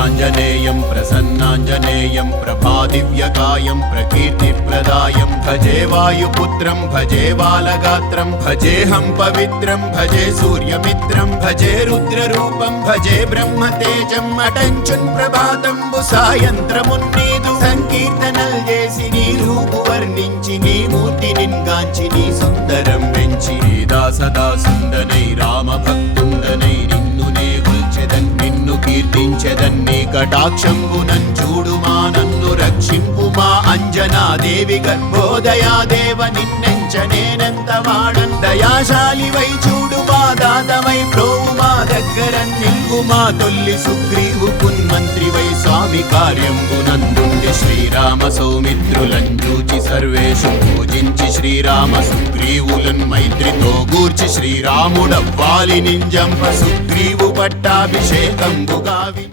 भजाञ्जनेयं प्रसन्नाञ्जनेयं प्रभादिव्यकायं प्रकीर्तिप्रदायं भजे वायुपुत्रं भजे बालगात्रं भजेऽहं पवित्रं भजे सूर्यमित्रं भजे रुद्ररूपं भजे ब्रह्मतेजम् अटञ्चुन् ప్రభాతంబు సాయంత్రమున్నీదు సంకీర్తనల్ చేసి నీ రూపు వర్ణించి నీ మూర్తి నిన్గాంచి నీ సుందరం పెంచి దాసదాసుందనై రామ భక్తుండనై నిన్ను నే కొల్చెదన్ నిన్ను కీర్తించెదన్ నీ కటాక్షంబునన్ చూడుమా నన్ను రక్షింపుమా అంజనాదేవి గర్భోదయాదేవ నిన్నెంచనేనంత వాడన్ దయాశాలివై చూడుమా దాతమై ప్రోవుమా దగ్గర నిల్వుమా తొల్లి సుగ్రీవుకున్ మంత్రివై స్వామి కార్యంబునందుండి శ్రీరామ సౌమిత్రులన్ చూచి సర్వేషు పూజించి శ్రీరామ సుగ్రీవులన్ మైత్రితో గూర్చి శ్రీరాముడవ్వాలి నింజంప సుగ్రీవు పట్టాభిషేకంబుగావి